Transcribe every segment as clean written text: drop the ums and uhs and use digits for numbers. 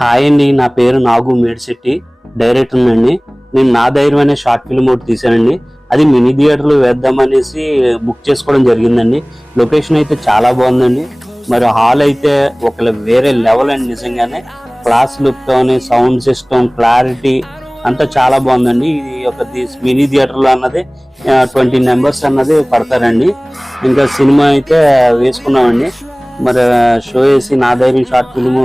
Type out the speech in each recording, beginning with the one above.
Hi అండి, నా పేరు నాగు మేడిశెట్టి, డైరెక్టర్ అండి. నేను నా ధైర్యం అనే షార్ట్ ఫిల్మ్ ఒకటి తీశానండి. అది మినీ థియేటర్లో వేద్దామనేసి బుక్ చేసుకోవడం జరిగిందండి. లొకేషన్ అయితే చాలా బాగుందండి. మరి హాల్ అయితే ఒక వేరే లెవెల్ అండి. నిజంగానే క్లాస్ లుక్ అని, సౌండ్ సిస్టమ్, క్లారిటీ అంతా చాలా బాగుందండి. ఇది ఒక మినీ థియేటర్లో అన్నది 20 మెంబర్స్ అన్నది పడతారండి. ఇంకా సినిమా అయితే వేసుకున్నామండి. మరి షో వేసి నా ధైర్యం షార్ట్ ఫిల్మ్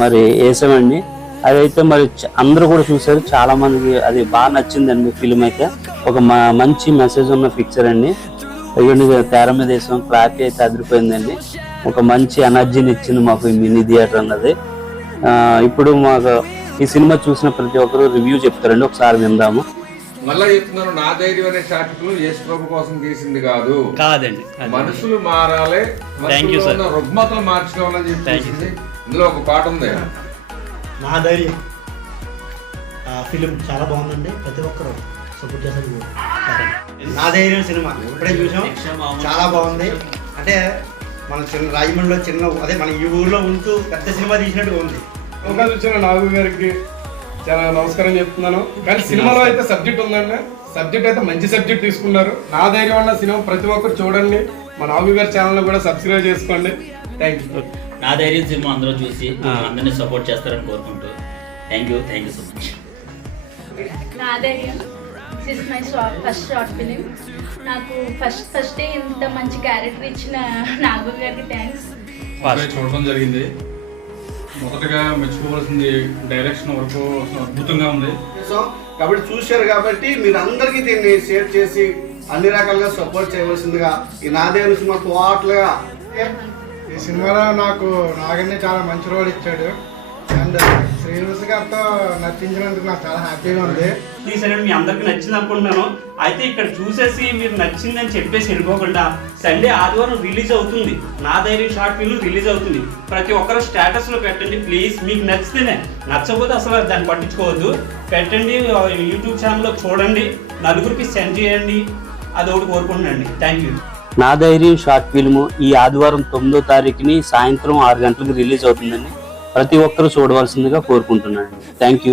మరి వేసామండి. అదైతే మరి అందరూ కూడా చూసారు, చాలా మందికి అది బాగా నచ్చిందండి. ఫిల్మ్ అయితే ఒక మంచి మెసేజ్ ఉన్న పిక్చర్ అండి. ఇవన్నీ తెర మీద వేసాం, క్లారిటీ అయితే అదిరిపోయిందండి. ఒక మంచి ఎనర్జీని ఇచ్చింది మాకు ఈ మినీ థియేటర్ అన్నది. ఇప్పుడు మాకు ఈ సినిమా చూసిన ప్రతి ఒక్కరు రివ్యూ చెప్తారండి, ఒకసారి విందాము. మళ్ళా చెప్తున్నాను, నా ధైర్యం అనే షార్ట్ ఫిల్మ్ యేసు ప్రభు కోసం తీసింది కాదండి. మనుషులు మారాలి, రుగ్మతలు మార్చుకోవాలని చెప్పేసి ఇందులో ఒక పాట ఉంది. నా ధైర్యం ఫిలిం చాలా బాగుందండి, ప్రతి ఒక్కరు సపోర్ట్ చేస్తారు. నా ధైర్యం సినిమా ఇప్పుడే చూసాం, చాలా బాగుంది. అంటే మన చిన్న రాజమండ్రిలో అదే మన ఈ ఊర్లో ఉంటూ పెద్ద సినిమా తీసినట్టుగా ఉంది. అవకాశం ఇచ్చిన నాగు గారికి చాలా నమస్కారం చెప్తున్నాను. కానీ సినిమాలో అయితే సబ్జెక్ట్ ఉందండి, సబ్జెక్ట్ అయితే మంచి సబ్జెక్ట్ తీసుకున్నారు. నా ధైర్యం అన్న సినిమా ప్రతి ఒక్కరు చూడండి. మా నాగు గారి ఛానల్ కూడా సబ్స్క్రైబ్ చేసుకోండి. Thank you. నా ధైర్యం సినిమా అందరూ చూసి అందరినీ సపోర్ట్ చేస్తారని కోరుకుంటూ థ్యాంక్ యూ సో మచ్. నా ధైర్యం is my first short film. నాకు ఫస్ట్ ఇంత మంచి క్యారెక్టర్ ఇచ్చిన నాగు గారికి థ్యాంక్స్. చూడడం జరిగింది. మొదటగా మెచ్చుకోవాల్సింది డైరెక్షన్ వరకు అద్భుతంగా ఉంది. కాబట్టి చూశారు కాబట్టి మీరు అందరికీ దీన్ని షేర్ చేసి అన్ని రకాలుగా సపోర్ట్ చేయవలసిందిగా ఈ నా ధైర్యం సినిమా టోటల్గా. ఈ సినిమాలో నాకు నాగన్నే చాలా మంచి రోల్ ఇచ్చాడు. అండ్ శ్రీనివాస్ గారితో నచ్చించినందుకు నాకు చాలా హ్యాపీగా ఉంది. తీసారని మీ అందరికి నచ్చింది అనుకుంటున్నాను. అయితే ఇక్కడ చూసేసి మీరు నచ్చిందని చెప్పేసి వెళ్ళిపోకుండా సండే ఆదివారం రిలీజ్ అవుతుంది, నా ధైర్యం షార్ట్ ఫిల్మ్ రిలీజ్ అవుతుంది. ప్రతి ఒక్కరు స్టేటస్లో పెట్టండి ప్లీజ్. మీకు నచ్చితేనే, నచ్చకపోతే అసలు దాన్ని పట్టించుకోవద్దు. పెట్టండి, యూట్యూబ్ ఛానల్లో చూడండి, నలుగురికి సెండ్ చేయండి. అది ఒకటి కోరుకుంటున్నాండి. Thank you. నా ధైర్యం షార్ట్ ఫిల్మ్ ఈ ఆదివారం 9వ తారీఖుని సాయంత్రం 6 గంటలకు రిలీజ్ అవుతుందండి. ప్రతి ఒక్కరు చూడవలసిందిగా కోరుకుంటున్నాను. Thank you.